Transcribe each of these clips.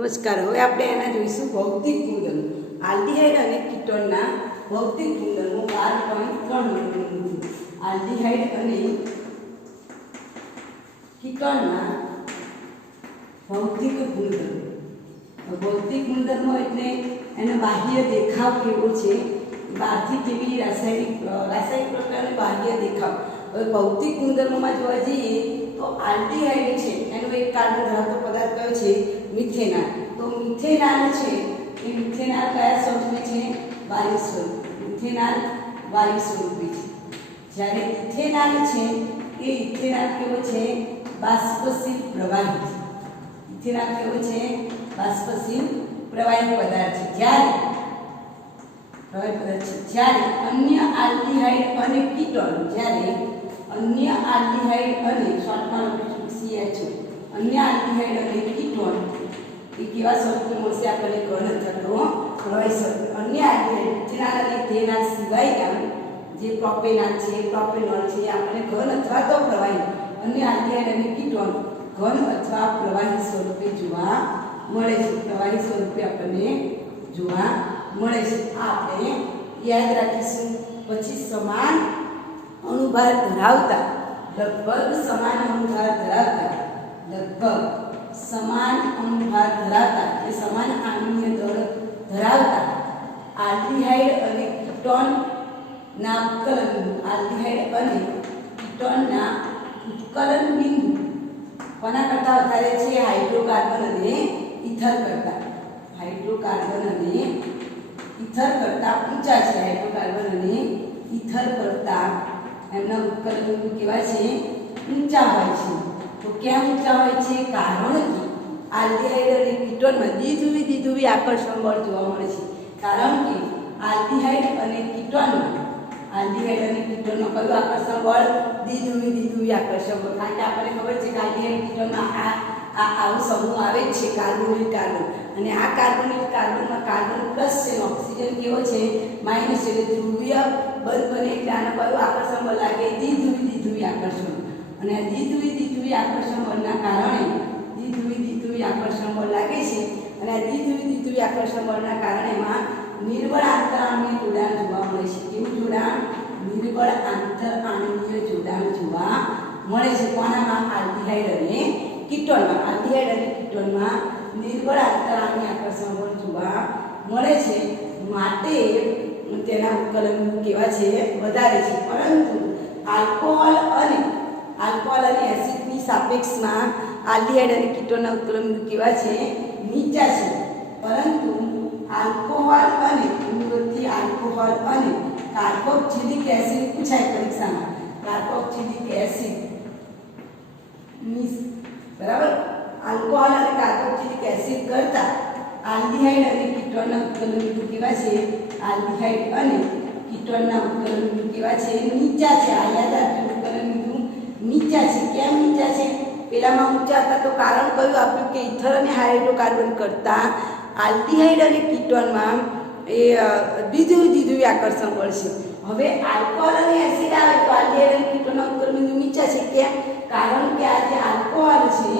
નમસ્કાર. હવે આપણે એના જોઈશું ભૌતિક ગુણધર્મો. આલ્ડીહાઇડ અને કીટોનના ભૌતિક ગુણધર્મો 12.3 આલ્ડીહાઇડ અને કીટોનના ભૌતિક ગુણધર્મો. ભૌતિક ગુણધર્મો એટલે એનો બાહ્ય દેખાવ કેવો છે, બહારથી કેવી રાસાયણિક પ્રકારનો બાહ્ય દેખાવ. હવે ભૌતિક ગુણધર્મોમાં જોવા જઈએ તો આલ્ડીહાઇડ છે એનો એક કાર્બન ધરાવતો પદાર્થ કયો છે? મિથેનાલ. તો મિથેનાલ છે એ મિથેનાલ કયા સ્વરૂપે છે? વાયુ સ્વરૂપ. મિથેનાલ વાયુ સ્વરૂપે છે. જ્યારે ઇથેનાલ છે એ ઇથેનાલ કેવો છે? બાષ્પશીલ પ્રવાહી છે. ઇથેનાલ કેવો છે? બાષ્પશીલ પ્રવાહી પદાર્થ છે. જ્યારે અન્ય આલ્ડીહાઇડ અને કીટોન, જ્યારે અન્ય આલ્ડીહાઇડ અને શોર્ટમાં CH, અન્ય આલ્ડીહાઇડ અને કીટોન એ કેવા સ્વરૂપે મળશે? આપણને ઘન થતો પ્રવાહી સ્વરૂપે. અન્ય આલ્ડીહાઇડ ઇથેનાલ અને ઇથેનાલ સિવાયના જે પ્રોપેનાલ છે, પ્રોપેનોલ છે, આપણને ઘન અથવા તો પ્રવાહી, અન્ય આલ્ડીહાઇડ અને કીટોન ઘન અથવા પ્રવાહી સ્વરૂપે જોવા મળે છે. પ્રવાહી સ્વરૂપે આપણને જોવા મળે છે. આ આપણે યાદ રાખીશું. પછી સમાન અણુભાર ધરાવતા, લગભગ સમાન અણુભાર ધરાવતા, એ સમાન આણ્વીય દળ ધરાવતા આલ્ડીહાઇડ અને કીટોન ના ઉત્કલન બિંદુ, આલ્ડીહાઇડ અને કીટોનના ઉત્કલન બિંદુ કોના કરતા વધારે છે? હાઇડ્રોકાર્બન અને ઇથર કરતા. હાઇડ્રોકાર્બન અને ઇથર કરતા ઊંચા છે. હાઇડ્રોકાર્બન અને ઇથર કરતા એમના ઉત્કલન બિંદુ કેવા છે? ઊંચા હોય છે. તો કેમ ઊંચા હોય છે? કારણ કે આલ્ડીહાઇડ અને કીટોનમાં દ્વિધ્રુવી આકર્ષણ બળ જોવા મળે છે. કારણ કે આલ્ડીહાઇડ અને કીટોનમાં કયું આકર્ષણ બળ? દ્વિધ્રુવી આકર્ષણ બળ. કારણ કે આપણને ખબર છે કે આલ્ડીહાઇડ કીટોનમાં આવો સમૂહ આવે છે, કાર્બોનિલ કાર્બન, અને આ કાર્બોનિલ કાર્બનમાં કાર્બન પ્લસ છે, ઓક્સિજન કેવો છે? માઇનસ છે. એટલે ધ્રુવીય બંધ બને એટલે આનો કયું આકર્ષણ બળ લાગે? દ્વિધ્રુવી આકર્ષણ. અને આ દ્વિધ્રુવી આકર્ષણ બળના કારણે દ્વિધ્રુવી આકર્ષણ બળ લાગે છે. અને આ દ્વિધ્રુવી આકર્ષણ બળના કારણે એમાં નિર્બળ આંતરાણ્વીય જોડાણ જોવા મળે છે. કેવું જોડાણ? નિર્બળ આંતરાણ્વીય જોડાણ જોવા મળે છે. કોનામાં? આલ્ડીહાઇડ અને કીટોનમાં. આલ્ડીહાઇડ અને કીટોનમાં નિર્બળ આંતરાણ્વીય આકર્ષણ બળ જોવા મળે છે. માટે તેના ઉત્કલન બિંદુ કેવા છે? વધારે છે. પરંતુ આલ્કોહોલ અને એસિડની સાપેક્ષમાં આલ્ડીહાઇડ અને કીટોનના ઉત્કલન બિંદુ કેવા છે? નીચા છે. પરંતુ આલ્કોહોલ અને કાર્બોક્સિલિક એસિડ પૂછાય પરીક્ષામાં. કાર્બોક્સિલિક એસિડ બરાબર. આલ્કોહોલ અને કાર્બોક્સિલિક એસિડ કરતા આલ્ડીહાઇડ અને કીટોનના ઉત્કલન બિંદુ કેવા છે? આલ્ડીહાઇડ અને કીટોનના ઉત્કલન બિંદુ કેવા છે? નીચા છે. આ યાદ રાખજો, ઉત્કલન બિંદુ નીચા છે. કેમ નીચા છે? પેલામાં ઊંચા હતા તો કારણ કયું આપ્યું? કે ઇથર અને હાઇડ્રોકાર્બન કરતા આલ્ડીહાઇડ અને કીટોનમાં એ દ્વિધ્રુવી આકર્ષણ બળ છે. હવે આલ્કોહોલ અને એસિડ આવે તો આલ્ડીહાઇડ અને કીટોનના ઉત્કલન બિંદુ નીચા છે. કેમ? કારણ કે આ જે આલ્કોહોલ છે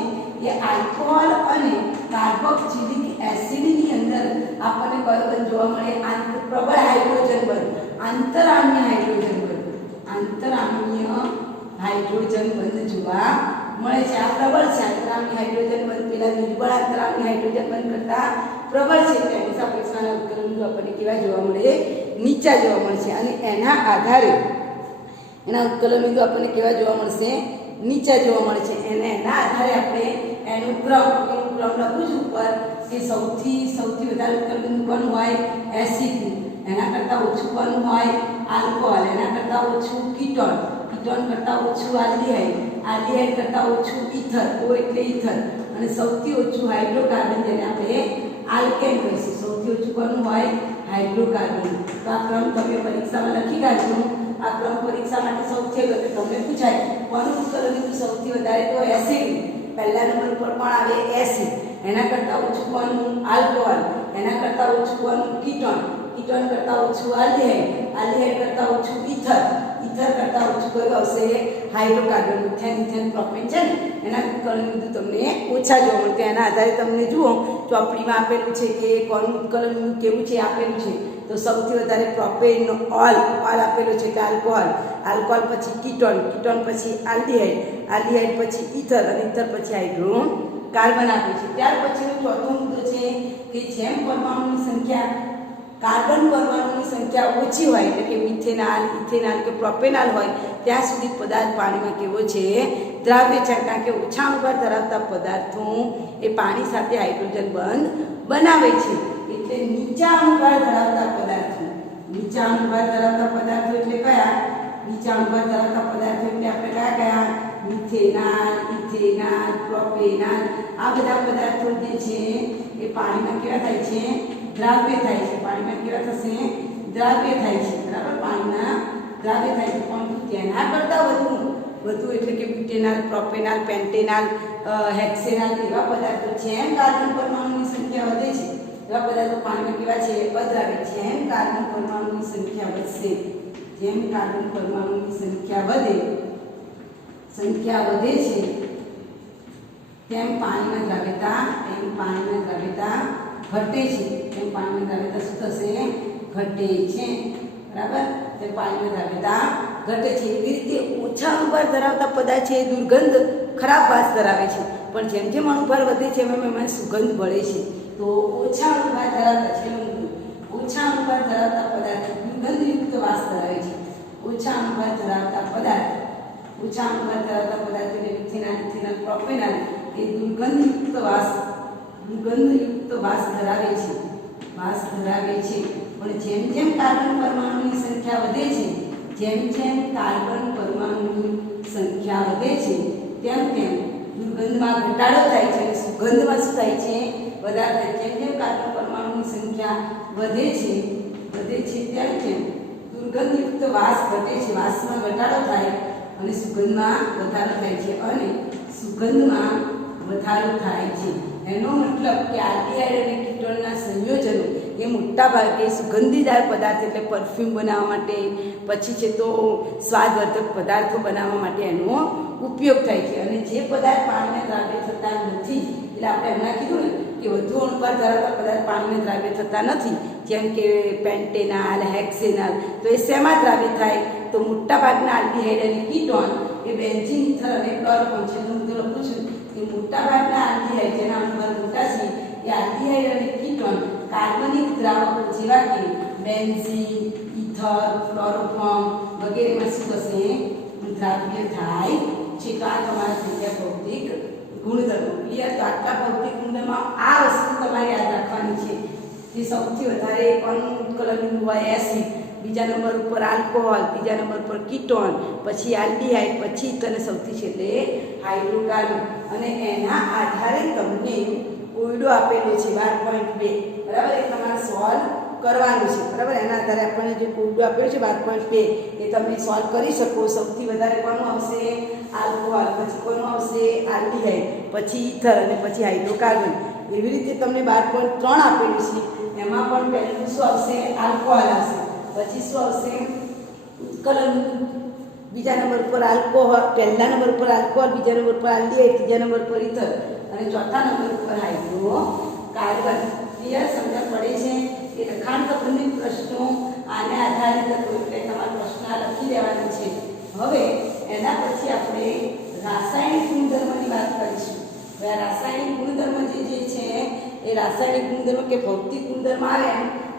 એ આલ્કોહોલ અને કાર્બોક્સિલિક એસિડની અંદર આપણને કયો બંધ જોવા મળે? પ્રબળ હાઇડ્રોજન બંધ, આંતરાણ્વીય હાઇડ્રોજન બંધ જોવા મળે છે. આ પ્રબળ છે. આંતરાણ્વીય હાઇડ્રોજન બંધ પેલા નિર્બળ આંતરાણ્વીય હાઇડ્રોજન બંધ કરતા પ્રબળ છે. તેની સાપેક્ષમાં ઉત્કલન બિંદુ આપણને કેવા જોવા મળે? નીચા જોવા મળશે. અને એના આધારે એના ઉત્કલન બિંદુ આપણને કેવા જોવા મળશે? નીચા જોવા મળે છે. એના આધારે આપણે એનું ક્રમ લખું છું ઉપર કે સૌથી વધારે ઉત્કલન બિંદુ કોનું હોય? એસિડનું. એના કરતાં ઓછું કોનું હોય? આલ્કોહોલ. એના કરતાં ઓછું કીટોન કરતાં ઓછું આલ્ડીહાઇડ કરતાં ઓછું ઇથર, O એટલે ઇથર, અને સૌથી ઓછું હાઇડ્રોકાર્બન, જેને આપણે આલ્કેન કહીશું. સૌથી ઓછું કોનું હોય? હાઇડ્રોકાર્બન. તો આ ક્રમ તમે પરીક્ષામાં લખી કાઢજો. આ ક્રમ પરીક્ષા માટે સૌથી અગત્ય તમને પૂછાય કોનું ઉત્કલન બિંદુ સૌથી વધારે? તો એસિડ. પહેલા નંબર પર પણ આવે એસિડ. એના કરતાં ઓછું કોનું? આલ્કોહોલ. એના કરતાં ઓછું કોનું? કીટોન કરતાં ઓછું આલ્ડીહાઇડ કરતાં ઓછું ઇથર ઈથર કરતાં ઓછું કયું આવશે? હાઇડ્રોકાર્બન. મિથેન, ઇથેન, પ્રોપેન છે ને એના ઉત્કલન બિંદુ તમને ઓછા જોવા મળશે. એના આધારે તમને જુઓ ચોપડીમાં આપેલું છે કે કોનું ઉત્કલન બિંદુ કેવું છે આપેલું છે. તો સૌથી વધારે પ્રોપેનનો ઓલ આપેલો છે કે આલ્કોહોલ પછી કીટોન પછી આલ્ડીહાઇડ પછી ઈથર અને ઈથર પછી હાઇડ્રોકાર્બન આપે છે. ત્યાર પછીનો ચોથો મુદ્દો છે કે જેમ પરમાણુની સંખ્યા કાર્બન પરમાણુની સંખ્યા ઓછી હોય એટલે કે મિથેનાલ, ઇથેનાલ કે પ્રોપેનાલ હોય ત્યાં સુધી પદાર્થ પાણીમાં કેવો છે? દ્રાવ્ય છે. કારણ કે ઓછા અણુભાર ધરાવતા પદાર્થો એ પાણી સાથે હાઇડ્રોજન બંધ બનાવે છે. એટલે નીચા અણુભાર ધરાવતા પદાર્થો એટલે કયા? નીચા અણુભાર ધરાવતા પદાર્થો એટલે આપણે કયા? મિથેનાલ, ઇથેનાલ, પ્રોપેનાલ આ બધા પદાર્થો જે છે એ પાણીમાં કેવા થાય છે? દ્રાવ્ય થાય છે. પાણીમાં કેવા થશે? દ્રાવ્ય થાય છે. બરાબર, પાણીમાં દ્રાવ્ય થાય છે. પરંતુ તેના કરતાં વધુ એટલે કે બ્યુટેનાલ, પ્રોપેનાલ, પેન્ટેનાલ, હેક્સેનાલ એવા પદાર્થો જેમ કાર્બન પરમાણુની સંખ્યા વધે છે એવા પદાર્થો પાણીમાં કેવા છે? અદ્રાવ્ય. જેમ કાર્બન પરમાણુની સંખ્યા વધશે, જેમ કાર્બન પરમાણુની સંખ્યા વધે છે તેમ પાણીમાં દ્રાવ્યતા ઘટે છે. તેમ પાણીમાં દ્રાવ્યતા શું થશે? ઘટે છે. બરાબર, તે પાણીમાં દ્રાવ્યતા ઘટે છે. એવી રીતે ઓછા અણુભાર ધરાવતા પદાર્થ છે એ દુર્ગંધ ખરાબ વાસ ધરાવે છે, પણ જેમ જેમ અણુભાર વધે છે એમ એમાં સુગંધ મળે છે. તો ઓછા અણુભાર ધરાવતા પદાર્થ દુર્ગંધયુક્ત વાસ ધરાવે છે. ઓછા અણુભાર ધરાવતા પદાર્થ એટલે મિથેનાલ, ઇથેનાલ, પ્રોપેનાલ એ દુર્ગંધયુક્ત વાસ ધરાવે છે. પણ જેમ જેમ કાર્બન પરમાણુની સંખ્યા વધે છે તેમ તેમ દુર્ગંધમાં ઘટાડો થાય છે અને સુગંધમાં શું થાય છે? વધારો થાય. જેમ જેમ કાર્બન પરમાણુની સંખ્યા વધે છે તેમ તેમ દુર્ગંધયુક્ત વાસ ઘટે છે. વાસમાં ઘટાડો થાય અને સુગંધમાં વધારો થાય છે. એનો મતલબ કે આલ્ડીહાઇડ અને કીટોનના સંયોજનો એ મોટા ભાગે સુગંધીદાર પદાર્થ એટલે પરફ્યુમ બનાવવા માટે, પછી છે તો સ્વાદવર્ધક પદાર્થો બનાવવા માટે એનો ઉપયોગ થાય છે. અને જે પદાર્થ પાણીને દ્રાવ્ય થતા નથી, એટલે આપણે હમણાં કીધું ને કે વધુ અણુભાર ધરાવતા પદાર્થ પાણીને દ્રાવ્ય થતા નથી, જેમ કે પેન્ટેનાલ, હેક્સેનાલ, તો એ શેમાં દ્રાવ્ય થાય? તો મોટા ભાગના આલ્ડીહાઇડ અને કીટોન એ બેન્ઝીન, ઇથર અને ક્લોરોફોર્મ છે. હું તો લખું છું કે મોટા ભાગના આલ્ડીહાઇડ જેના અણુભાર મોટા છે એ આલ્ડીહાઇડ અને કીટોન કાર્બનિક દ્રાવકો જેવા કે બેન્ઝીન, ઇથર, ક્લોરોફોર્મ વગેરેમાં શું થશે? દ્રાવ્ય થાય છે. તો આ તમારા થઈ ગયા ભૌતિક ગુણધર્મો. ક્લિયર? તો આટલા ભૌતિક ગુણધર્મમાં આ વસ્તુ તમારે યાદ રાખવાની છે. જે સૌથી વધારે કોનું ઉત્કલન બિંદુ હોય? એસિડ, બીજા નંબર ઉપર આલ્કોહોલ, ત્રીજા નંબર પર કીટોન, પછી આલ્ડીહાઇડ, પછી તને સૌથી છેલ્લે હાઇડ્રોકાર્બન. અને એના આધારે તમને કોયડો આપેલો છે 12.2. બરાબર, એ તમારે સોલ્વ કરવાનું છે. બરાબર, એના આધારે આપણને જે કોયડો આપેલો છે 12.2 એ તમે સોલ્વ કરી શકો. સૌથી વધારે કોનું આવશે? આલ્કોહોલ, પછી કોનું આવશે? આલ્ડીહાઇડ, પછી ઇથર અને પછી હાઇડ્રોકાર્બન. એવી રીતે તમને 12.3 આપેલું છે. એમાં પણ પહેલું શું આવશે? આલ્કોહોલ આવશે. પછી શું આવશે? ઉત્કલન બીજા નંબર પર આલ્કોહોલ, પહેલા નંબર પર આલ્કોહોલ, બીજા નંબર પર આલ્ડીહાઇડ, ત્રીજા નંબર પર ઇથર અને ચોથા નંબર પર હાઇડ્રોકાર્બન. ક્લિયર? સમજ પડે છે? એ લખાણ સંબંધિત પ્રશ્નો આને આધારિત હતો એટલે તમારા પ્રશ્ન લખી દેવાના છે. હવે એના પછી આપણે રાસાયણિક ગુણધર્મની વાત કરીશું. હવે આ રાસાયણિક ગુણધર્મ જે છે એ રાસાયણિક ગુણધર્મ કે ભૌતિક ગુણધર્મ આવે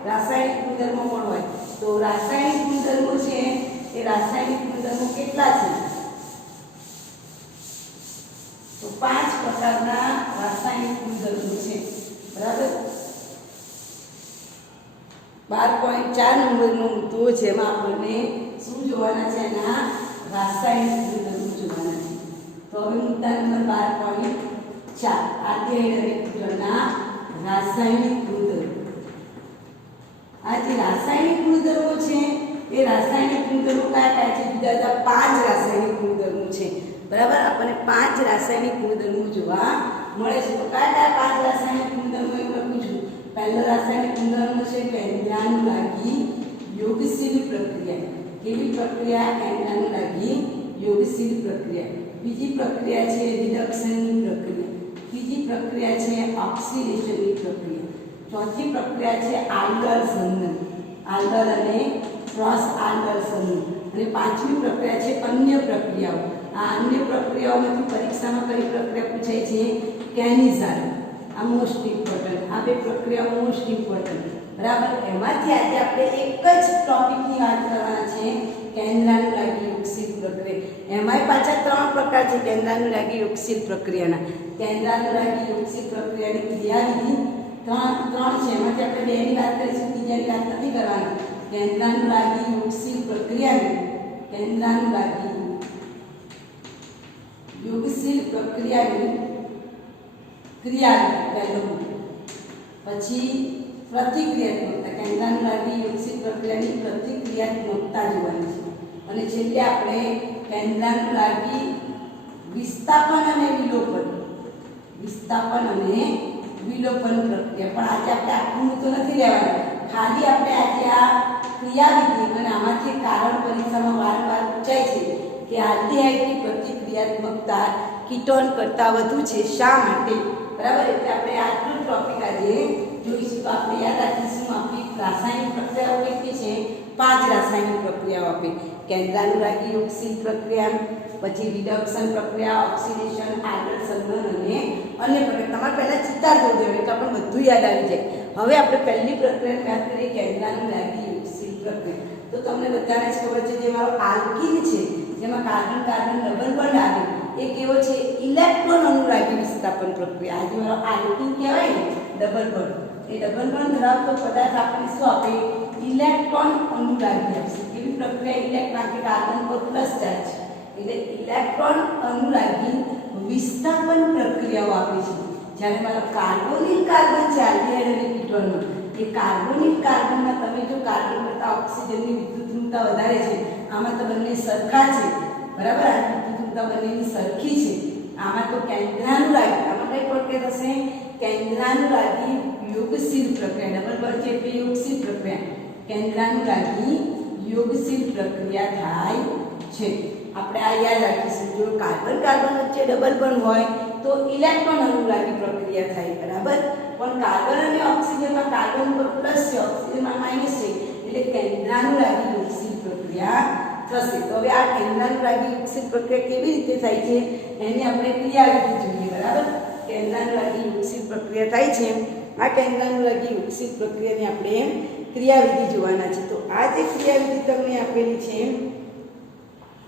રાસાયણિક ગુણધર્મો પણ હોય. તો રાસાયણિક ગુણધર્મો છે એ રાસાયણિક ગુણધર્મો કેટલા છે? તો 5 પ્રકારના રાસાયણિક ગુણધર્મો છે. બરાબર, 12.4 નંબરનો મુદ્દો છે. એમાં આપણને શું જોવાના છે? એના રાસાયણિક ગુણધર્મો જોવાના છે. તો હવે મુદ્દા નંબર 12.4 આલ્ડીહાઇડ અને કીટોનના રાસાયણિક ગુણધર્મો. આ જે રાસાયણિક ગુણધર્મો છે એ રાસાયણિક ગુણધર્મો કયા છે? જુદા જુદા 5 રાસાયણિક ગુણધર્મો છે. બરાબર, આપણને 5 રાસાયણિક ગુણધર્મો જોવા મળે છે. તો કયા 5 રાસાયણિક ગુણધર્મો એ લખું છું. પહેલો રાસાયણિક ગુણધર્મ છે બેન્ઝાનુરાગી યોગશીલ પ્રક્રિયા. કેવી પ્રક્રિયા? કેન્દ્રાનુરાગી યોગશીલ પ્રક્રિયા. બીજી પ્રક્રિયા છે રિડક્શનની પ્રક્રિયા. ત્રીજી પ્રક્રિયા છે ઓક્સિડેશનની પ્રક્રિયા. ચોથી પ્રક્રિયા છે આલ્ડર સંઘનન, આલ્ડર અને ક્રોસ આલ્ડર સંઘનન. અને પાંચમી પ્રક્રિયા છે અન્ય પ્રક્રિયાઓ. આ અન્ય પ્રક્રિયાઓમાંથી પરીક્ષામાં કઈ પ્રક્રિયા પૂછાય છે? કેનિઝાર. આ મોસ્ટ ઇમ્પોર્ટન્ટ. આ બે પ્રક્રિયાઓ મોસ્ટ ઇમ્પોર્ટન્ટ, બરાબર. એમાંથી આજે આપણે એક જ ટોપિકની વાત કરવાના છે, કેન્દ્રાનુરાગી યોગશીલ પ્રક્રિયા. એમાંય પાછા ત્રણ પ્રકાર છે કેન્દ્રાનુરાગી યોગશીલ પ્રક્રિયાના. કેન્દ્રાનુરાગી યોગશીલ પ્રક્રિયાની ક્રિયાવિધિ ત્રણ છે. એમાંથી આપણે બેની વાત કરીશું, ત્રીજાની વાત નથી કરવાની. કેન્દ્રાનુરાગી યોગશીલ પ્રક્રિયાની ક્રિયાવિધિ પછી પ્રતિક્રિયાત્મકતા. કેન્દ્રાનુરાગી યોગશીલ પ્રક્રિયાની પ્રતિક્રિયાત્મકતા જોવાની છે. અને છેલ્લે આપણે કેન્દ્રાનુરાગી વિસ્થાપન અને વિલોપન પ્રક્રિયા. પણ આજે આપણે આટલું તો નથી લેવાનું, ખાલી આપણે આજે આ ક્રિયાવિધિ અને આમાંથી કારણ પરીક્ષામાં વારંવાર પૂછાય છે કે આલ્ડીહાઇડની પ્રતિક્રિયાત્મકતા કીટોન કરતાં વધુ છે, શા માટે? બરાબર. એટલે આપણે આટલું ટોપિક આજે જોઈશું. તો આપણે યાદ રાખીશું આપણી રાસાયણિક પ્રક્રિયાઓ કેટલી છે? 5 રાસાયણિક પ્રક્રિયાઓ આપી. કેન્દ્રાનુરાગી યોગશીલ પ્રક્રિયા, પછી રિડક્શન પ્રક્રિયા, ઓક્સિડેશન, આલ્ડર સંઘનન અને અન્ય પ્રક્રિયા. તમારે પહેલાં ચિતાર જોઈ દેવું એટલે આપણને બધું યાદ આવી જાય. હવે આપણે પહેલી પ્રક્રિયાની વાત કરીએ, કેન્દ્રાનુરાગી યોગશીલ પ્રક્રિયા. તો તમને બધાને જ ખબર છે, જે મારો આલ્કીન છે જેમાં કાર્બન કાર્બન ડબલ બોન્ડ આવે એ કેવો છે? ઇલેક્ટ્રોન અનુરાગી વિસ્થાપન પ્રક્રિયા. આજે મારો આલ્કીન કહેવાય ને ડબલ બોન્ડ, એ ડબલ બોન્ડ ધરાવતો પદાર્થ આપણને શું આપે? ઇલેક્ટ્રોન અનુરાગી આપશે. કેવી પ્રક્રિયા? ઇલેક્ટ્રોન કાર્બન પર પ્લસ ચાર્જ એટલે ઇલેક્ટ્રોન અનુરાગી વિસ્થાપન પ્રક્રિયાઓ આપે છે. જ્યારે મારો કાર્બોનિલ કાર્બન છે આલ્ડીહાઇડ અને કીટોનમાં, એ કાર્બોનિલ કાર્બનમાં તમે જો કાર્બન કરતાં ઓક્સિજનની વિદ્યુતઋણતા વધારે છે, આમાં તો બંને સરખા છે, બરાબર. આ વિદ્યુતઋણતા બંનેની સરખી છે. આમાં તો કેન્દ્રાનુરાગી, આમાં કઈ પ્રક્રિયા થશે? કેન્દ્રાનુરાગી યોગશીલ પ્રક્રિયા. ડબલ બોન્ડ છે એટલે યોગશીલ પ્રક્રિયા. કેન્દ્રાનુરાગી યોગશીલ પ્રક્રિયા થાય છે. આપણે આ યાદ રાખીશું. જો કાર્બન કાર્બન વચ્ચે ડબલ બોન્ડ હોય તો ઇલેક્ટ્રોન અનુરાગી પ્રક્રિયા થાય, બરાબર. પણ કાર્બન અને ઓક્સિજનમાં કાર્બન પર પ્લસ છે, ઓક્સિજનમાં માઇનસ છે, એટલે કેન્દ્રાનુરાગી યોગશીલ પ્રક્રિયા થશે. તો હવે આ કેન્દ્રાનુરાગી યોગશીલ પ્રક્રિયા કેવી રીતે થાય છે એની આપણે ક્રિયાવિધિ જોઈએ, બરાબર. કેન્દ્રાનુરાગી યોગશીલ પ્રક્રિયા થાય છે. આ કેન્દ્રાનુરાગી યોગશીલ પ્રક્રિયાની આપણે ક્રિયાવિધિ જોવાના છે. તો આ જે ક્રિયાવિધિ તમને આપેલી છે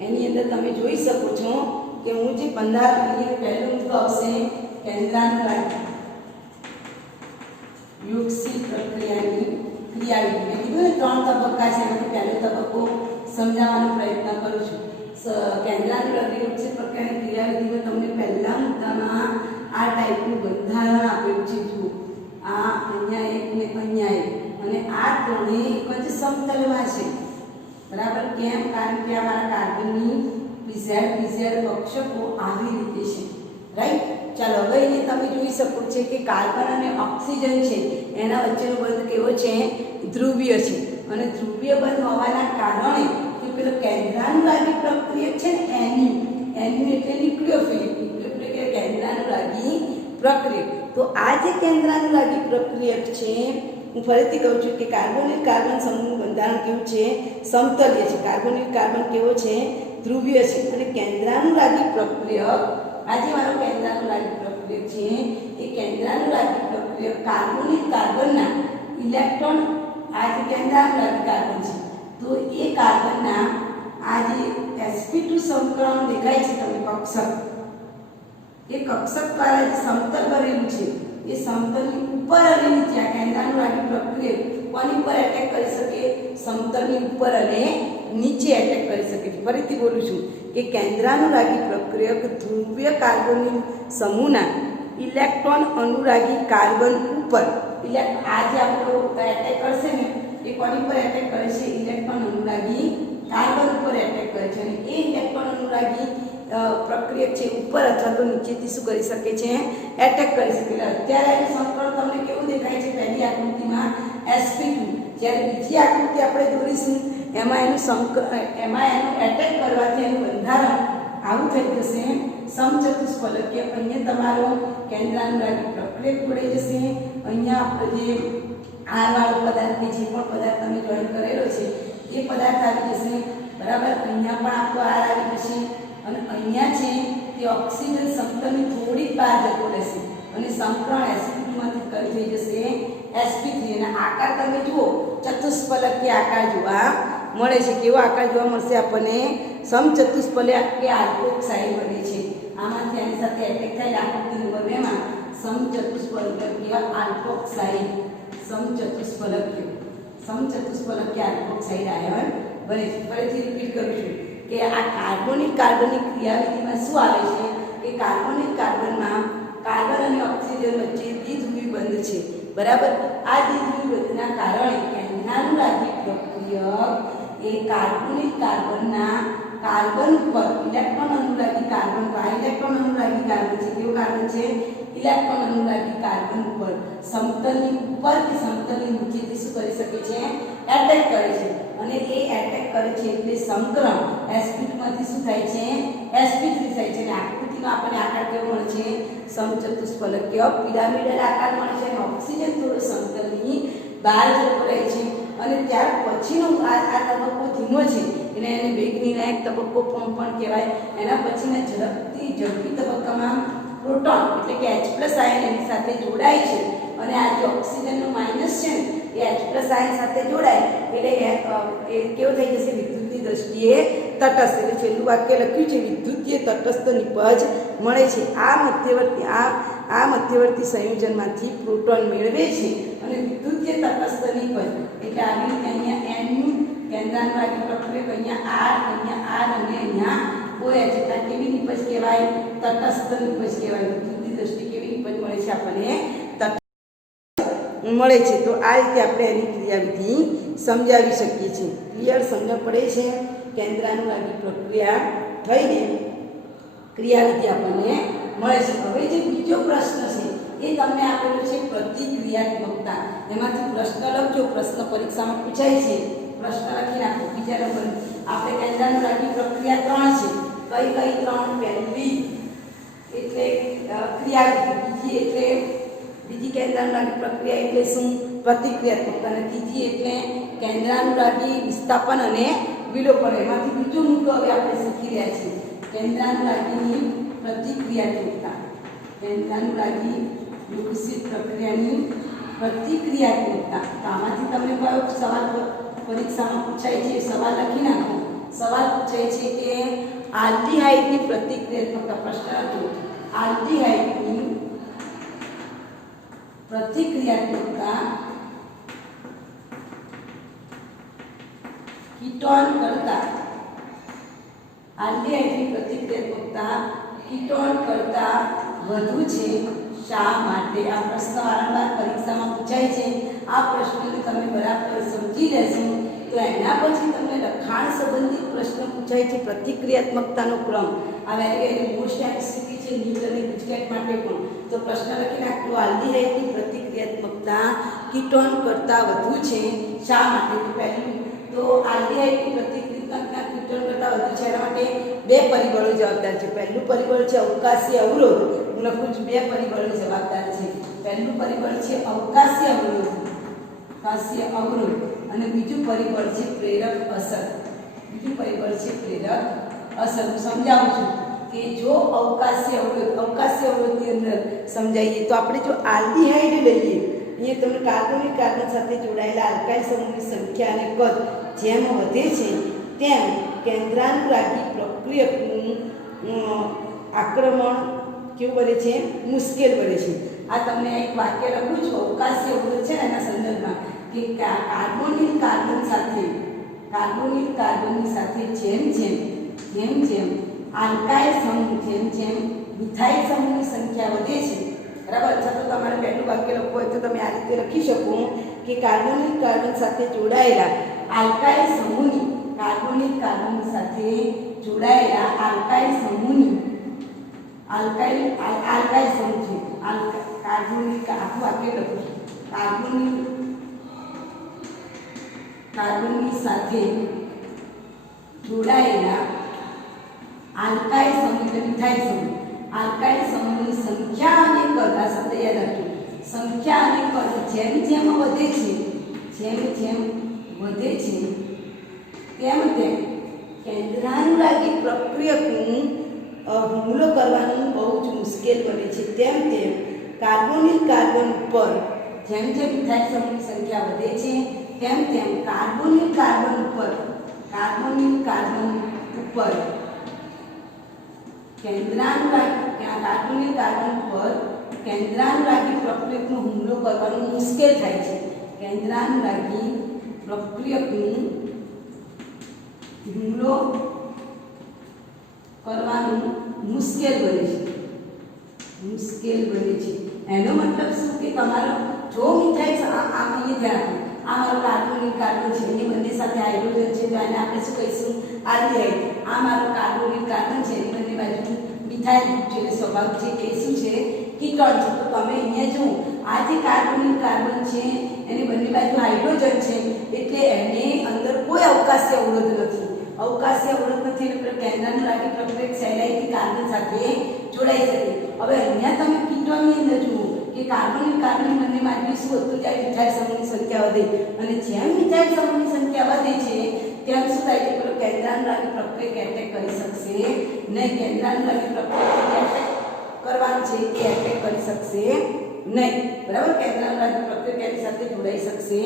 એની અંદર તમે જોઈ શકો છો કે હું જે 15 પહેલું મુદ્દો આવશે કેન્દ્રાનુરાગી યોગશીલ પ્રક્રિયાની ક્રિયાવિધિ. મેં કીધું ને 3 તબક્કા છે, એમાંથી પહેલો તબક્કો સમજાવવાનો પ્રયત્ન કરું છું. કેન્દ્રાનુરાગી યોગશીલ પ્રક્રિયાની ક્રિયાવિધિમાં તમને પહેલા મુદ્દામાં આ ટાઈપનું બંધારણ આપેલું છે. જુઓ, આ અહીંયા એક ને અહીંયા એક, અને આ ત્રણેય એક જ સમતલમાં છે, બરાબર. કેમ? કારણ કે આ મારા કાર્બનની પીઝેડ કક્ષકો આવી રીતે છે, રાઈટ. ચાલો, હવે અહીંયા તમે જોઈ શકો છો કે કાર્બન અને ઓક્સિજન છે એના વચ્ચેનો બંધ કેવો છે? ધ્રુવીય છે. અને ધ્રુવીય બંધ હોવાના કારણે જે પેલો કેન્દ્રાનુરાગી પ્રક્રિયા છે ને એની એટલે ન્યુક્લિયોફિલિક એટલે કે કેન્દ્રાનુરાગી પ્રક્રિયા. તો આ જે કેન્દ્રાનુરાગી પ્રક્રિયા છે, હું ફરીથી કહું છું કે કાર્બોનિલ કાર્બન સમૂહનું બંધારણ કેવું છે? સમતલીય છે. કાર્બોનિલ કાર્બન કેવો છે? ધ્રુવીય છે. અને કેન્દ્રાનુરાગી પ્રક્રિયા, આજે મારો કેન્દ્રાનુરાગી પ્રક્રિયા છે, એ કેન્દ્રાનુરાગી પ્રક્રિયા કાર્બોનિલ કાર્બનના ઇલેક્ટ્રોન, આ જે કેન્દ્રાનુરાગી કાર્બન છે તો એ કાર્બનના આ જે sp2 સમકરણ દેખાય છે તમને કક્ષક, એ કક્ષક દ્વારા જે સમતલ ભરેલું છે એ સમતલની ઉપર અને નીચે આ કેન્દ્રાનુરાગી પ્રક્રિયા કોની ઉપર એટેક કરી શકે? સમતલની ઉપર અને નીચે એટેક કરી શકે છે. ફરીથી બોલું છું કે કેન્દ્રાનુરાગી પ્રક્રિયક ધ્રુવીય કાર્બોનિલ સમૂહના ઇલેક્ટ્રોન અનુરાગી કાર્બન ઉપર આ જે આપણો એટેક કરશે ને એ કોની પર એટેક કરે છે? ઇલેક્ટ્રોન અનુરાગી કાર્બન ઉપર એટેક કરે છે. અને એ ઇલેક્ટ્રોન અનુરાગી પ્રક્રિયા છે ઉપર અથવા તો નીચેથી શું કરી શકે છે? એટેક કરી શકે. એટલે અત્યારે આ સમકરણ તમને કેવું દેખાય છે? પહેલી આકૃતિમાં sp2, જ્યારે બીજી આકૃતિ આપણે દોરીશું એમાં એનું એટેક કરવાથી એનું બંધારણ આવું થઈ જશે સમચતુષ્ફલકીય. અહીંયા તમારો કેન્દ્રાનુરાગી પ્રક્રિયક પડી જશે. અહીંયા આપણે જે આરવાળો પદાર્થ કે જે પણ પદાર્થ તમે જોઈન કરેલો છે એ પદાર્થ આવી જશે, બરાબર. અહીંયા પણ આપણો આર આવી જશે અને અહીંયા છે તે ઓક્સિજન સમતલની થોડીક બહાર જતો રહેશે અને સંકરણ એસિડમાંથી કઈ થઈ જશે sp3. અને આકાર તમે જુઓ ચતુષ્ફલકીય આકાર જોવા મળે છે. કેવો આકાર જોવા મળશે આપણને? સમચતુષ્ફલકીય આલ્કોક્સાઇડ બને છે. આમાંથી આની સાથે એટેક થાય આકૃતિ નંબર 2 માં સમચતુષ્ફલકીય આલ્કોક્સાઇડ, સમચતુષ્ફલકીય આલ્કોક્સાઇડ આયન બને છે. ફરીથી રિપીટ કરું છું કે આ કાર્બોનિક ક્રિયાવિધિમાં શું આવે છે કે કાર્બોનિક કાર્બનમાં કાર્બન અને ઓક્સિજન વચ્ચે દ્વિધ્રુવી બંધ છે, બરાબર. આ દ્વિધ્રુવી બંધના કારણે કેન્દ્રાનુરાગી પ્રક્રિયક એ કાર્બોનિક કાર્બનના કાર્બન ઉપર ઇલેક્ટ્રોન અનુરાગી કાર્બન પર, ઇલેક્ટ્રોન અનુરાગી કાર્બન છે, કેવું કાર્બન છે? ઇલેક્ટ્રોન અનુરાગી કાર્બન ઉપર સમતલની ઉપર કે સમતલની નીચેથી શું કરી શકે છે? એટેક કરે છે. અને એ એટેક કરે છે એટલે સંકરણ sp2 માંથી શું થાય છે? sp3 થાય છે. અને આકૃતિમાં આપણને આકાર કેવો મળે છે? સમચતુષ્ફલકીય પિરામિડલ આકાર મળે છે અને ઓક્સિજન થોડો સમતલની બહાર જતો રહે છે. અને ત્યાર પછીનો આ તબક્કો ધીમો છે એને વેગનિર્ણાયક તબક્કો પણ કહેવાય. એના પછીના ઝડપી તબક્કામાં પ્રોટોન એટલે કે H+ આયન એની સાથે જોડાય છે અને આ જે ઓક્સિજનનો માઇનસ છે ને એ H+ આયન સાથે જોડાય એટલે એ કેવો થઈ જશે? વિદ્યુતની દ્રષ્ટિએ તટસ્થ. એટલે છેલ્લું વાક્ય લખ્યું છે વિદ્યુતીય તટસ્થ નિપજ મળે છે. આ મધ્યવર્તી સંયોજનમાંથી પ્રોટોન મેળવે છે અને વિદ્યુતીય તટસ્થ નિપજ એટલે આવી રીતે અહીંયા n નું કેન્દ્રાનુરાગી પ્રક્રિયક, અહીંયા R, અહીંયા R અને અહીંયા OH. એટલે કેવી નિપજ કહેવાય? તટસ્થ નિપજ કહેવાય. વિદ્યુતની દ્રષ્ટિએ કેવી નિપજ મળે છે આપણને? મળે છે. તો આ રીતે આપણે એની ક્રિયાવિધિ સમજાવી શકીએ છીએ. ક્લિયર સમજણ પડે છે? કેન્દ્રાનુરાગી પ્રક્રિયા થઈને ક્રિયાવિધિ આપણને મળે છે. હવે જે બીજો પ્રશ્ન છે એ તમને આપેલો છે પ્રતિક્રિયાત્મકતા. એમાંથી પ્રશ્ન લખજો. પ્રશ્ન પરીક્ષામાં પૂછાય છે. પ્રશ્ન લખી નાખો. બીજા નંબર આપણે કેન્દ્રાનુરાગી પ્રક્રિયા 3 છે. કઈ 3? પહેલી એટલે ક્રિયાવિધિ, બીજી કેન્દ્રાનુરાગી પ્રક્રિયા એટલે શું? પ્રતિક્રિયાત્મકતા. અને ત્રીજી એટલે કેન્દ્રાનુરાગી વિસ્થાપન અને વિલોપન. એમાંથી બીજો મુદ્દો હવે આપણે શીખી રહ્યા છીએ કેન્દ્રાનુરાગીની પ્રતિક્રિયાત્મકતા. કેન્દ્રાનુરાગી વિકસિત પ્રક્રિયાની પ્રતિક્રિયાત્મકતા. તો આમાંથી તમને કયો સવાલ પરીક્ષામાં પૂછાય છે? સવાલ લખી નાખો. સવાલ પૂછાય છે કે આલ્ડીહાઇડની પ્રતિક્રિયાત્મકતા. પ્રશ્ન હતો આલ્ડીહાઇડની પ્રતિક્રિયાત્મકતા કીટોન કરતા, આલ્ડીહાઇડની પ્રતિક્રિયાત્મકતા કીટોન કરતા વધુ છે. શા માટે? આ પ્રશ્ન વારંવાર પરીક્ષામાં પૂછાય છે. આ પ્રશ્નને તમે બરાબર સમજી લેશો તો એના પછી તમને લખાણ સંબંધિત પ્રશ્ન પૂછાય છે. પ્રતિક્રિયાત્મકતાનો ક્રમ આ વેરી મોસ્ટ એમસીક્યુ છે નીટ અને ગુજકેટ માટે પણ. તો પ્રશ્ન લખી નાખો આલ્ડીહાઇડની પ્રતિક્રિયાત્મકતા કીટોન કરતાં વધુ છે. શા માટે? તો પહેલું તો આલ્ડીહાઇડની પ્રતિક્રિયાત્મકતા કીટોન કરતાં વધુ છે એના માટે બે પરિબળો જવાબદાર છે. પહેલું પરિબળ છે અવકાશી અવરોધ. હું લખું છું બે પરિબળો જવાબદાર છે. પહેલું પરિબળ છે અવકાશી અવરોધ, અને બીજું પરિબળ છે પ્રેરક અસર. બીજું પરિબળ છે પ્રેરક અસર. હું સમજાવું છું કે જો અવકાશી અવરોધની અંદર સમજાઈએ તો આપણે જો આલ્ડીહાઇડ લઈએ, અહીંયા તમને કાર્બોનિક કાર્બન સાથે જોડાયેલા આલ્કાઇલ સમૂહની સંખ્યા અને કદ જેમ વધે છે તેમ કેન્દ્રાનુરાગી પ્રક્રિયકનું આક્રમણ કેવું બને છે? મુશ્કેલ બને છે. આ તમને એક વાક્ય લખું છું અવકાશી અવરોધ છે એના સંદર્ભમાં કે કાર્બોનિક કાર્બનની સાથે જેમ આલ્કાઇલ સમૂહ જેમ મિથાઇલ સમૂહની સંખ્યા વધે છે, બરાબર. અથવા તો તમારે પહેલું વાક્ય લખવું હોય તો તમે આ રીતે લખી શકો કે કાર્બોનિક કાર્બન સાથે જોડાયેલા આલ્કાઇલ સમૂહની સાથે જોડાયેલા આલ્કાઇલ સમૂહ છે. કાર્બોનિક આખું વાક્ય લખું છું કાર્બનની સાથે જોડાયેલા આલ્કાઇલ સમૂહ એટલે મિથાઇલ સમૂહ આલ્કાઇલ સમૂહની સંખ્યા અને કદ આ શબ્દ યાદ રાખજો સંખ્યા અને કદ જેમ જેમ વધે છે તેમ તેમ કેન્દ્રાનુરાગી પ્રક્રિયકનું હુમલો કરવાનું બહુ જ મુશ્કેલ બને છે તેમ તેમ કાર્બોનિલ કાર્બન ઉપર જેમ જેમ મિથાઇલ સમૂહની સંખ્યા વધે છે તેમ તેમ કાર્બોનિલ કાર્બન ઉપર કેન્દ્રાનુરાગી પ્રક્રિયકનો હુમલો કરવાનું મુશ્કેલ થાય છે કેન્દ્રાનુરાગી પ્રક્રિયકનું હુમલો કરવાનું મુશ્કેલ બને છે એનો મતલબ શું કે તમારો જો મિથાઇલ અહીંયા ધ્યાન આ મારો કાર્બોનિલ કાર્બન છે એ બંને સાથે હાઇડ્રોજન છે તો આને આપણે શું કહીશું આલ્ડીહાઇડ આ મારો કાર્બોનિલ કાર્બન છે એ બંને બાજુ મિથાઇલ ગ્રુપ છે એટલે સ્વભાવ છે કે શું છે કીટોન છે તો તમે અહીંયા જો આ જે કાર્બોનિલ કાર્બન છે એની બંને બાજુ હાઇડ્રોજન છે એટલે એને અંદર કોઈ અવકાશી અવરોધ નથી એટલે કેન્દ્રાનુરાગી પ્રક્રિયક સહેલાઈથી કાર્બન સાથે જોડાઈ શકે હવે અહીંયા તમે કીટોનની અંદર જુઓ કે કાર્બોનિલ કાર્બન બંને બાજુ શું વધતું જાય મિથાઇલ સમૂહની સંખ્યા વધે અને જેમ મિથાઇલ સમૂહની સંખ્યા વધે છે તેમ શું થાય છે પેલો કેન્દ્રાનુરાગી પ્રક્રિયક એટેક કરી શકશે નહીં કેન્દ્રાનુરાગી પ્રક્રિયક એટેક કરવાનું છે એ એટેક કરી શકશે નહીં બરાબર કેન્દ્રાનુરાગી પ્રક્રિયક એની સાથે જોડાઈ શકશે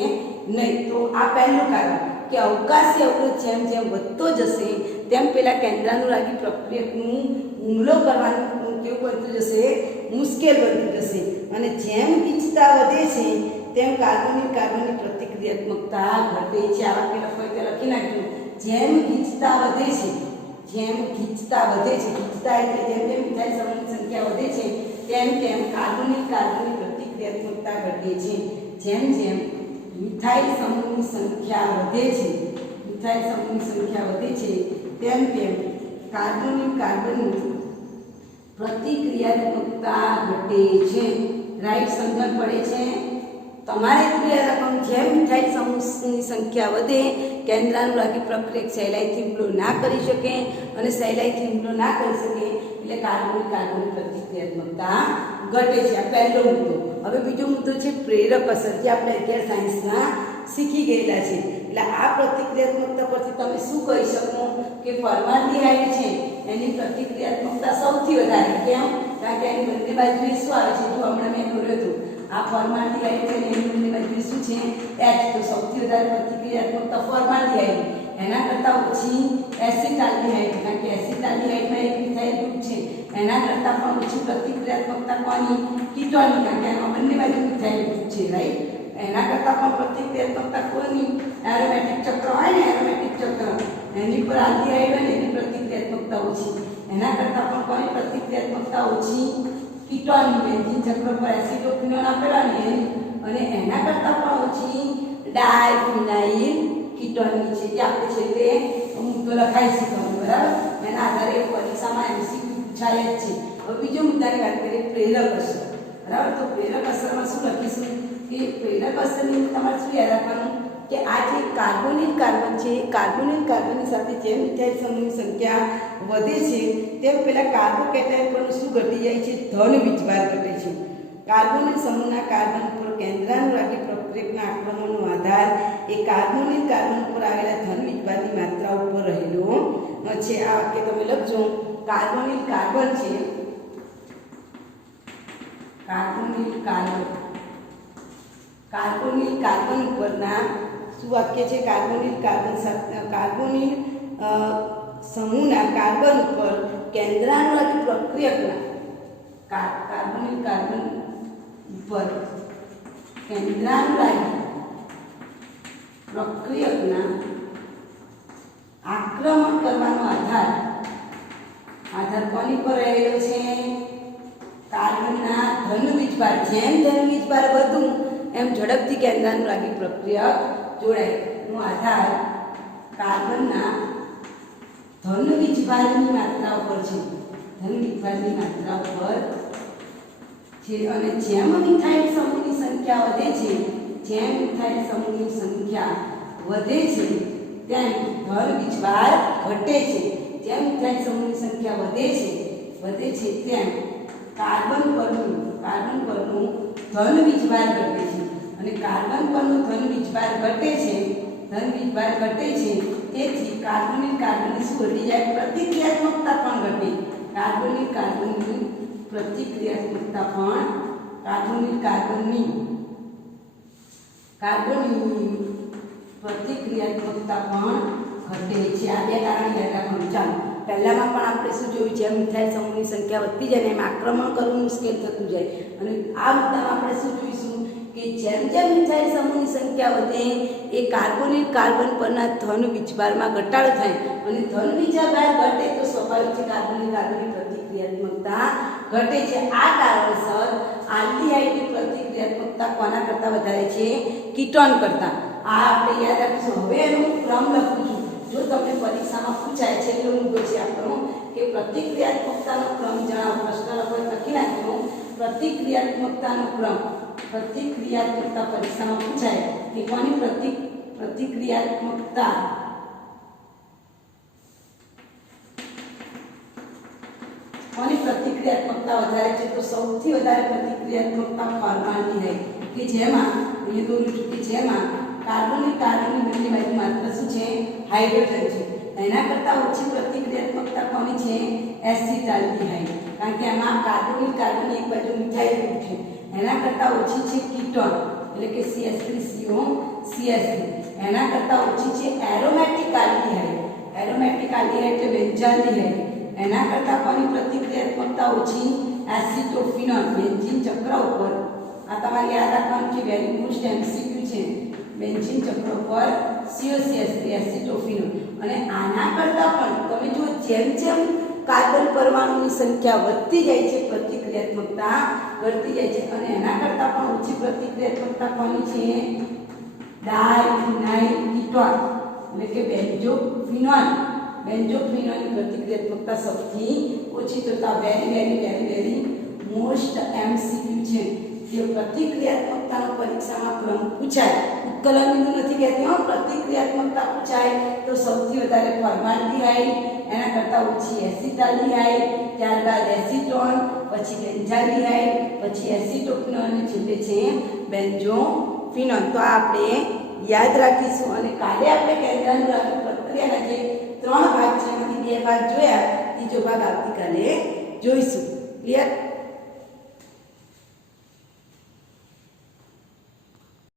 નહીં તો આ પહેલું કારણ કે અવકાશી અવરોધ જેમ જેમ વધતો જશે તેમ પેલા કેન્દ્રાનુરાગી પ્રક્રિયકનું હુમલો કરવાનું કેવું બનતું જશે મુશ્કેલ બનતું જશે અને જેમ ગીચતા વધે છે તેમ કાર્બોનિલ કાર્બનની પ્રતિક્રિયાત્મકતા ઘટે છે આ વાક્ય લખો એટલે લખી નાખ્યું જેમ ગીચતા વધે છે ગીચતા એટલે જેમ જેમ મિથાઇલ સમૂહની સંખ્યા વધે છે તેમ તેમ કાર્બોનિલ કાર્બનની પ્રતિક્રિયાત્મકતા ઘટે છે જેમ જેમ મિથાઇલ સમૂહની સંખ્યા વધે છે તેમ તેમ કાર્બોનિલ કાર્બનની પ્રતિક્રિયાત્મકતા ઘટે છે રાઈટ સમજણ પડે છે તમારે ક્લિયર રાખવાનું જેમ મિથાઇલ સમૂહની સંખ્યા વધે કેન્દ્રાનુરાગી પ્રક્રિયક સહેલાઈથી હુમલો ના કરી શકે એટલે કાર્બોનિલ કાર્બનની પ્રતિક્રિયાત્મકતા ઘટે છે આ પહેલો મુદ્દો હવે બીજો મુદ્દો છે પ્રેરક અસર જે આપણે અત્યારે સાયન્સમાં શીખી ગયેલા છે એટલે આ પ્રતિક્રિયાત્મકતા પરથી તમે શું કહી શકો કે ફોર્માલ્ડિહાઇડ છે એની પ્રતિક્રિયાત્મકતા સૌથી વધારે કેમ કારણ કે એની બંને બાજુએ શું આવે છે જો હમણાં મેં દોર્યો હતો આ ફોર્માલ્ડિહાઇડ છે એની બંને બાજુએ શું છે H તો સૌથી વધારે પ્રતિક્રિયાત્મકતા ફોર્માલ્ડિહાઇડ એના કરતાં ઓછી એસિટાલ્ડિહાઇડ કારણ કે એસિટાલ્ડિહાઇડમાં એક મિથાઇલ ગ્રુપ છે એના કરતાં પણ ઓછી પ્રતિક્રિયાત્મકતા કોની કીટોનની કારણ કે એમાં બંને બાજુ મિથાઇલ ગ્રુપ છે રાઈટ એના કરતાં પણ પ્રતિક્રિયાત્મકતા કોની એરોમેટિક ચક્ર હોય ને એરોમેટિક ચક્ર એની પર આલ્ડીહાઇડ હોય ને એની પ્રતિક્રિયાત્મકતા ઓછી એના કરતાં પણ કોની પ્રતિક્રિયાત્મકતા ઓછી કીટોનની બેન્ઝીન ચક્ર પર એસિડોક્વિનોન આપેલા ને અને એના કરતાં પણ ઓછી ડાયફિનાઇલ કીટોનની છે જે આપણે છેલ્લે મુદ્દો લખાઈ શીખવાનું બરાબર એના આધારે પરીક્ષામાં MCQ પૂછાય જ છે હવે બીજો મુદ્દાની વાત કરીએ પ્રેરક અસર બરાબર તો પ્રેરક અસરમાં શું લખીશું કે પ્રેરક અસરની તમારે શું યાદ રાખવાનું કે આ જે કાર્બોનિલ કાર્બન છે કાર્બોનિલ કાર્બનની સાથે જેમ મિથાઇલ સમૂહની સંખ્યા વધે છે તેમ પેલા કાર્બોકેટાયન પરનું શું ઘટી જાય છે ધન વીજભાર ઘટે છે કાર્બોનિલ સમૂહના કાર્બન પર કેન્દ્રાનુરાગી પ્રક્રિયકના આક્રમણનો આધાર એ કાર્બોનિલ કાર્બન પર આવેલા ધન વીજભારની માત્રા ઉપર રહેલો છે આ વાક્ય તમે લખજો કાર્બોનિલ કાર્બન છે કાર્બોનિલ કાર્બન ઉપરના શું વાક્ય છે કાર્બોનિલ સમૂહના કાર્બન ઉપર કેન્દ્રાનુરાગી પ્રક્રિયકના કાર્બોનિલ કાર્બન ઉપર કેન્દ્રાનુરાગી પ્રક્રિયકના આક્રમણ કરવાનો આધાર કોની પર રહેલો છે કાર્બનના ધન વીજભાર જેમ ધન વીજભાર વધુ એમ ઝડપથી કેન્દ્રાનુરાગી પ્રક્રિયક જોડાય એનો આધાર કાર્બનના ધન વીજભારની માત્રા ઉપર છે અને જેમ મિથાઇલ સમૂહની સંખ્યા વધે છે તેમ ધન વીજભાર ઘટે છે. જેમ મિથાઇલ સમૂહની સંખ્યા વધે છે તેમ કાર્બન પરનું ધન વીજભાર ઘટે છે. અને કાર્બન પરનું ધન વીજભાર ઘટે છે તેથી કાર્બોનિલ કાર્બનની શું ઘટી જાય? પ્રતિક્રિયાત્મકતા પણ ઘટે. કાર્બોનિલ કાર્બનની પ્રતિક્રિયાત્મકતા પણ કાર્બોનિલ કાર્બનની પ્રતિક્રિયાત્મકતા પણ ઘટે છે. આ બે કારણ યાદ રાખવાનું. ચાલો પહેલામાં પણ આપણે શું જોયું છે? મિથાઇલ સમૂહની સંખ્યા વધતી જાય ને એમ આક્રમણ કરવું મુશ્કેલ થતું જાય. અને આ મુદ્દામાં આપણે શું જોઈશું કે જેમ જેમ મિથાઇલ સમૂહની સંખ્યા વધે એ કાર્બોનિલ કાર્બન પરના ધન વીજભારમાં ઘટાડો થાય. અને ધન વીજભાર ઘટે તો સ્વાભાવિક છે કાર્બોનિલ કાર્બનની પ્રતિક્રિયાત્મકતા ઘટે છે. આ કારણસર આલ્ડીહાઇડની પ્રતિક્રિયાત્મકતા કોના કરતાં વધારે છે? કીટોન કરતાં. આ આપણે યાદ રાખીશું. હવે એનો ક્રમ લખું છું. જો તમને પરીક્ષામાં પૂછાય છે તો મુદ્દો છે આપણો કે પ્રતિક્રિયાત્મકતાનો ક્રમ જણાવો. પ્રશ્ન લખો લખી નાખજો પ્રતિક્રિયાત્મકતાનો ક્રમ. પ્રતિક્રિયાત્મકતા પરીક્ષામાં પૂછાય કે કોની પ્રતિક્રિયાત્મકતા વધારે છે? તો સૌથી વધારે પ્રતિક્રિયાત્મકતા ફોર્માલ્ડિહાઇડ કે જેમાં કાર્બોનિલ કાર્બનની બંને બાજુ માત્ર શું છે? હાઇડ્રોજન છે. એના કરતાં ઓછી પ્રતિક્રિયાત્મકતા કોની છે? એસિટાલ્ડિહાઇડ. કારણ કે આમાં કાર્બોનિલ કાર્બન એક બાજુ મિથાઇલ ગ્રુપ છે. એના કરતાં ઓછી છે કીટોન એટલે કે CH3CO CH3. એના કરતાં ઓછી છે એરોમેટિક આલ્ડીહાઇડ. એરોમેટિક આલ્ડીહાઇડ એટલે બેન્ઝાલ્ડીહાઇડ. એના કરતાં કોની પ્રતિક્રિયાત્મકતા ઓછી? એસિટોફિનોન. બેન્ઝીન ચક્ર ઉપર આ તમારે યાદ રાખવાનું છે. વેરી મોસ્ટ MCQ છે. બેન્ઝીન ચક્ર ઉપર COCH3 એસિટોફિનોન. અને આના કરતાં પણ તમે જો જેમ જેમ કાર્બન પરમાણુની સંખ્યા વધતી જાય છે પ્રતિક્રિયાત્મકતા ઘટતી જાય છે. અને એના કરતાં પણ ઓછી પ્રતિક્રિયાત્મકતા કોની છે? ડાયફિનાઇલ કીટોન એટલે કે બેન્ઝોફિનોન. બેન્ઝોફિનોનની પ્રતિક્રિયાત્મકતા સૌથી ઓછી. તો વેરી મોસ્ટ MCQ છે. જે પ્રતિક્રિયાત્મકતાનો પરીક્ષામાં ક્રમ પૂછાય, ઉત્કલન બિંદુ નથી કહેતી, પ્રતિક્રિયાત્મકતા પૂછાય તો સૌથી વધારે ફોર્માલ્ડિહાઇડ, એના કરતાં ઓછી એસિટાલ્ડિહાઇડ, ત્યારબાદ એસિટોન, પછી બેન્ઝાલ્ડિહાઇડ, પછી એસિટોફિનોન અને છેલ્લે છે બેન્ઝોફિનોન. તો આપણે યાદ રાખીશું. અને કાલે આપણે કેન્દ્રાનુગામી પ્રક્રિયાના જે 3 ભાગ છે એમાંથી 2 ભાગ જોયા, ત્રીજો ભાગ આવતીકાલે જોઈશું. ક્લિયર?